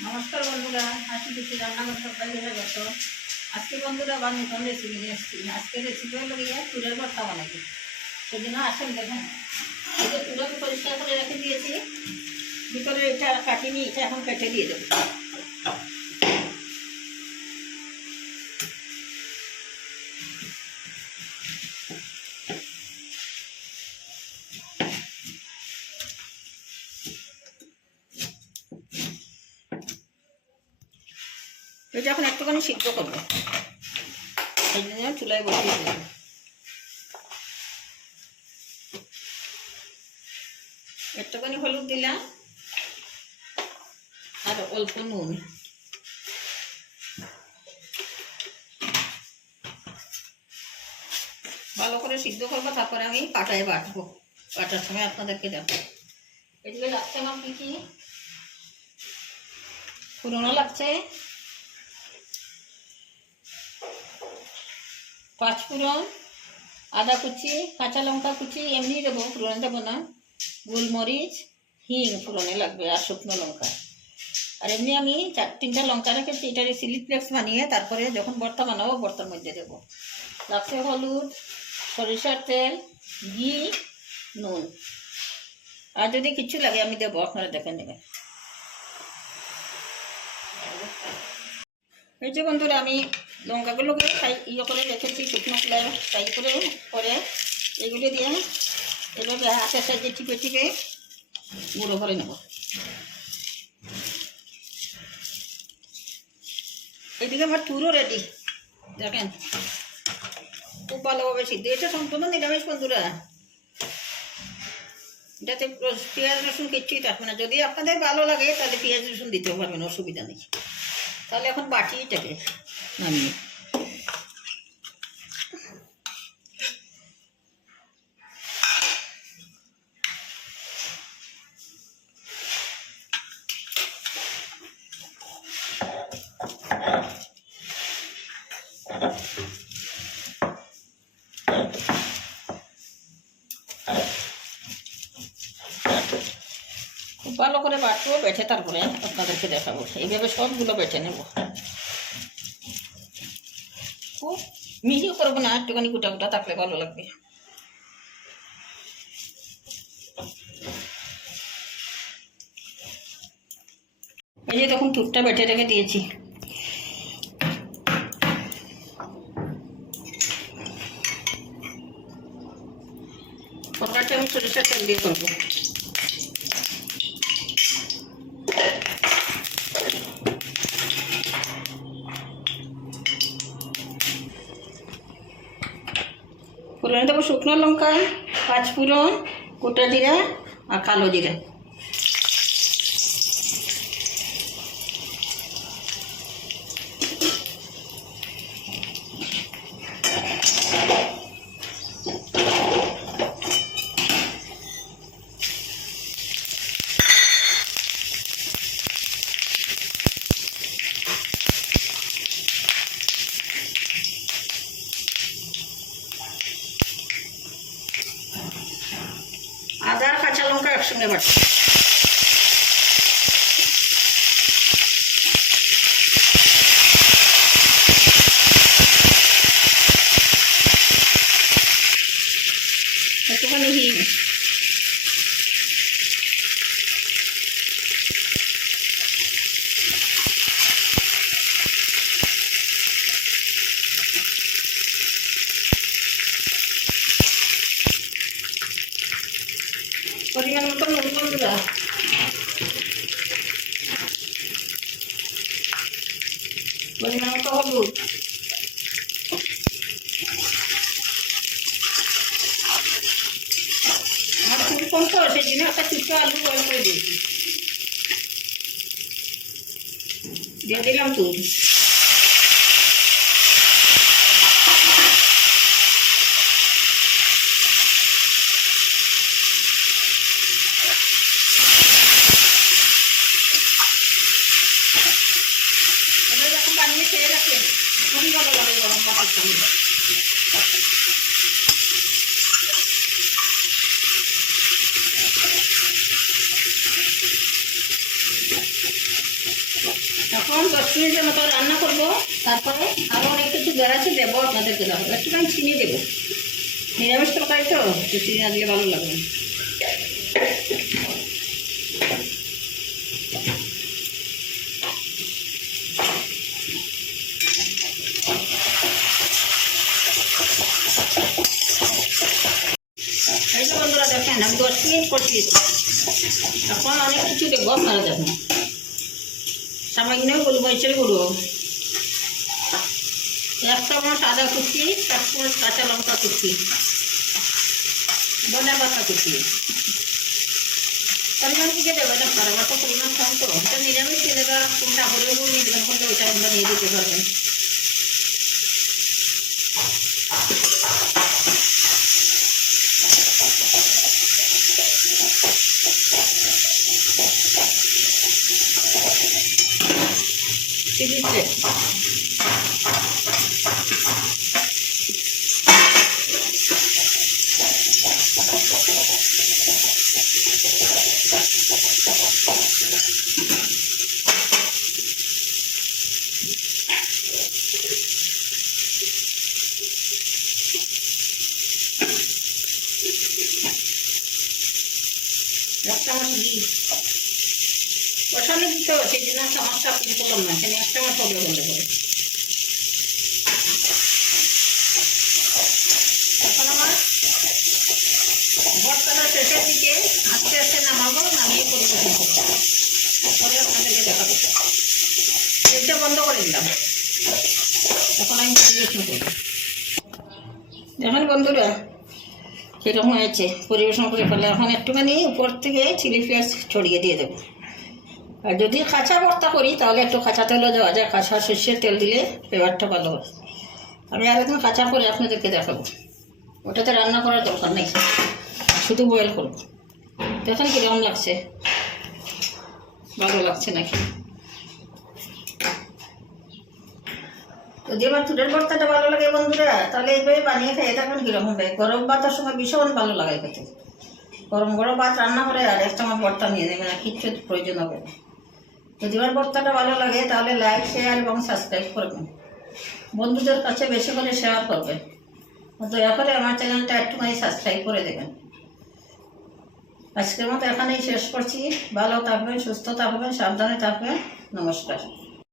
নমস্কার বন্ধুরা, হাসি খুশি রান্নাঘর সবাই হয়ে গেছ। আজকে বন্ধুরা আবার নতুন রেসিপি নিয়ে এসেছি। আজকে রেসিপি হলো গিয়ে চুলের ভর্তা বানাবো। সেজন্য আসেন দেখেন, এই যে চুলকে পরিষ্কার করে রেখে দিয়েছি, ভিতরে এটা কাটিনি, এটা এখন কেটে দিয়ে দেবো। এটা এখন একটুখানি সিদ্ধ করবো, সেই জন্য চুলায় বসিয়ে দেবো। একটুখানি হলুদ দিলাম আর অল্প নুন। ভালো করে সিদ্ধ করবো, তারপরে আমি পাটায় বাটবো। বাটার সময় আপনাদেরকে দেখো। এদিকে লাগছে আমার কি কি পুরোনো লাগছে, 5 ফোড়ন, আদা কুচি, কাঁচা লঙ্কা কুচি, এমনি দেবো, ফোড়ন দেবো না। গোলমরিচ, হিং ফোড়নে লাগবে, আর শুকনো লঙ্কা। আর এমনি আমি 4-3টা লঙ্কা রেখেছি, এটারে চিলি ফ্লেক্স বানিয়ে তারপরে যখন ভর্তা বানাবো ভর্তার মধ্যে দেবো। লাগছে হলুদ, সরিষার তেল, ঘি, নুন। আর যদি কিছু লাগে আমি দেবো, আপনারা দেখে নেবেন। এই যে বন্ধুরা, আমি লঙ্কাগুলোকে ইয়ে করে রেখেছি শুকনো খোলায় ফ্রাই করে, পরে এগুলো দিয়ে এভাবে হাতের সাইডে টিপে টিপে গুঁড়ো করে নেব। এদিকে আমার পুরো রেডি, দেখেন খুব ভালোভাবে সিদ্ধ। এটা সম্পূর্ণ নিরামিষ বন্ধুরা, এটাতে পেঁয়াজ রসুন কিচ্ছুই থাকবে না। যদি আপনাদের ভালো লাগে তাহলে পেঁয়াজ রসুন দিতেও পারবেন, অসুবিধা নেই। তাহলে এখন বাটি এটাকে নামিয়ে খুব ভালো করে বাটবো, বেটে তারপরে আপনাদেরকে দেখাবো। এইভাবে সবগুলো বেটে নেব, খুব মিহিও করবো না, একটুখানি গোটা গোটা থাকলে ভালো লাগবে। এই যে তখন টুকটা বেটে রেখে দিয়েছি, তরকারিটা আমি সরিষার তেল দিয়ে করবো। ফোড়নে দেবো শুকনো লঙ্কা, 5 ফোড়ন, গোটা জিরা আর কালো জিরা। আদা আর কাঁচা লঙ্কা একসঙ্গে বাটছি। একটুখানি হিং, পরিমাণ মতো নুন বন্ধুরা, পরিমাণ মতো হলুদ, আমার খুব কম তো, সেই জন্য একটা ছোট্ট আলু বয়েল করে দিয়েছি, দিয়ে দিলাম দুধ। যখন বানিয়ে খেয়ে রাখেন খুবই ভালো লাগে গরম ভাতের সঙ্গে। এখন 10 মিনিটের মতো রান্না করবো, তারপরে আরও অনেক কিছু বেড়াচ্ছে দেবো, আপনাদেরকে দেবো। একটুখানি চিনি দেবো, নিরামিষ তরকারি তো, একটু চিনি না দিলে ভালো লাগবে। এই যে বন্ধুরা দেখেন, আমি 10 মিনিট কষিয়েছি। এখন অনেক কিছু দেবো, আপনারা দেখুন। সামান্য গোলমরিচের গুঁড়ো, 1 চামচ আদা কুচি, 1 চামচ কাঁচা লঙ্কা কুচি, ধনে পাতা কুচি। পরিমাণ দিকে দেবেন আপনারা, আমার তো পরিমাণ কম তো, ওটা নিরামিষ ছেলেরা কোনটা হলেও নির্বাচন করলে ওইটা আমরা নিয়ে দিতে পারবেন। চিলি ফ্লেক্স, একটা মাছ দিই বসানো দিতে, সেই জন্য চামচটা আপনি করলাম না, এখানে একটা মাছ হবে বলতে পারে। এখন আমার ভর্তাটা শেষের দিকে আস্তে আস্তে নামাবো, নামিয়ে পরিবেশন করবো, পরে আপনাদেরকে দেখাবো। তেলটা বন্ধ করে দিলাম, এখন আমি পরিবেশন করবো। দেখেন বন্ধুরা কীরকম হয়েছে, পরিবেশন করে ফেলে। এখন একটুখানি উপর থেকে চিলি ফ্লেক্স ছড়িয়ে দিয়ে দেবো। আর যদি কাঁচা ভর্তা করি তাহলে একটু কাঁচা তেলও দেওয়া যায়, কাঁচা সর্ষের তেল দিলে ফ্লেভারটা ভালো হয়। আমি আরেকদিন কাঁচা করে আপনাদেরকে দেখাবো, ওটাতে রান্না করার দরকার নেই, শুধু বয়েল করবো। দেখেন কীরকম লাগছে, ভালো লাগছে নাকি? যদি আমার চুলের ভর্তাটা ভালো লাগে বন্ধুরা, তাহলে এইভাবে বানিয়ে খেয়ে থাকবেন। কীরকম হবে, গরম ভাতের সময় ভীষণ ভালো লাগে খেতে। গরম গরম ভাত রান্না করে আর একটা আমার ভর্তা নিয়ে নেবেন, আর কিচ্ছু প্রয়োজন হবে না। যদি আমার ভর্তাটা ভালো লাগে তাহলে লাইক, শেয়ার এবং সাবস্ক্রাইব করবেন, বন্ধুদের কাছে বেশি করে শেয়ার করবেন। দয়া করে আমার চ্যানেলটা একটুখানি সাবস্ক্রাইব করে দেবেন। আজকের মতো এখানেই শেষ করছি। ভালো থাকবেন, সুস্থ থাকবেন, সাবধানে থাকবেন। নমস্কার।